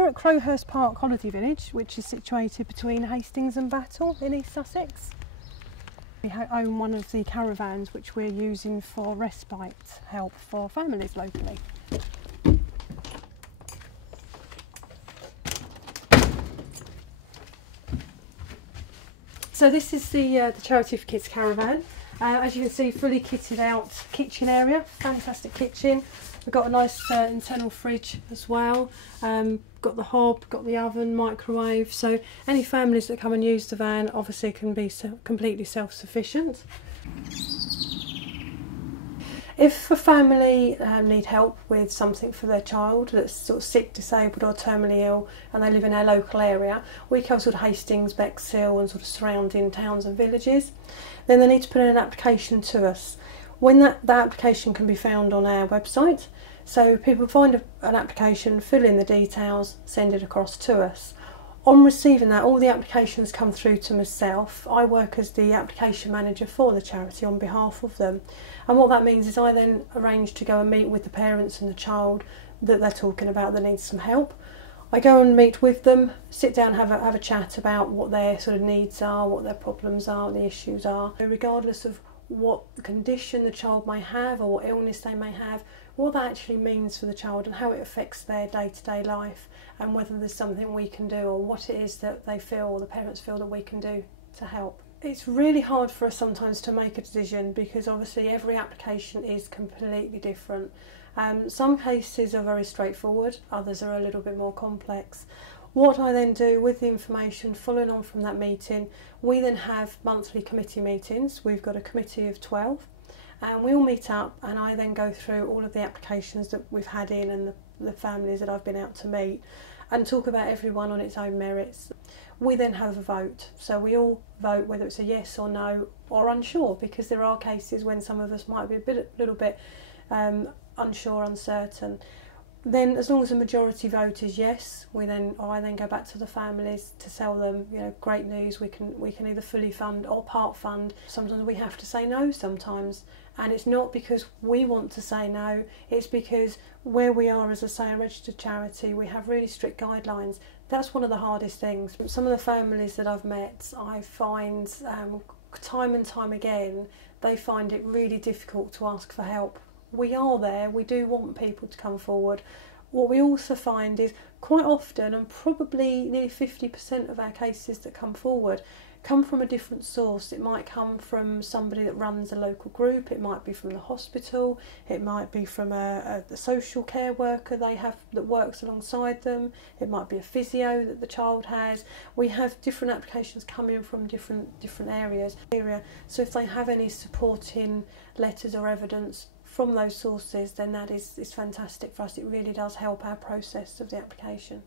We're at Crowhurst Park Holiday Village, which is situated between Hastings and Battle in East Sussex. We own one of the caravans which we're using for respite help for families locally. So this is the Charity for Kids caravan. As you can see, fully kitted out kitchen area, fantastic kitchen. We've got a nice internal fridge as well. Got the hob, got the oven, microwave. So any families that come and use the van obviously can be completely self-sufficient. If a family need help with something for their child that's sort of sick, disabled or terminally ill and they live in our local area, we cover sort of Hastings, Bexhill and sort of surrounding towns and villages, then they need to put in an application to us. When that application can be found on our website, so people find an application, fill in the details, send it across to us. On receiving that, all the applications come through to myself. I work as the application manager for the charity on behalf of them. And what that means is I then arrange to go and meet with the parents and the child that they're talking about that needs some help. I go and meet with them, sit down, have a chat about what their sort of needs are, what their problems are, the issues are. Regardless of what condition the child may have or what illness they may have, what that actually means for the child and how it affects their day-to-day life, and whether there's something we can do or what it is that they feel or the parents feel that we can do to help. It's really hard for us sometimes to make a decision because obviously every application is completely different. Some cases are very straightforward, others are a little bit more complex. What I then do with the information following on from that meeting, we then have monthly committee meetings. We've got a committee of 12 and we all meet up and I then go through all of the applications that we've had in and the families that I've been out to meet and talk about everyone on its own merits. We then have a vote, so we all vote whether it's a yes or no or unsure, because there are cases when some of us might be a little bit unsure, uncertain. Then as long as the majority vote is yes, I then go back to the families to tell them, you know, great news, we can either fully fund or part fund. Sometimes we have to say no sometimes, and it's not because we want to say no, it's because where we are, as I say, a registered charity, we have really strict guidelines. That's one of the hardest things. Some of the families that I've met, I find time and time again, they find it really difficult to ask for help. We are there, we do want people to come forward. What we also find is quite often, and probably nearly 50% of our cases that come forward, come from a different source. It might come from somebody that runs a local group, it might be from the hospital, it might be from a social care worker they have that works alongside them, it might be a physio that the child has. We have different applications coming from different areas. So if they have any supporting letters or evidence from those sources, then that is fantastic for us. It really does help our process of the application.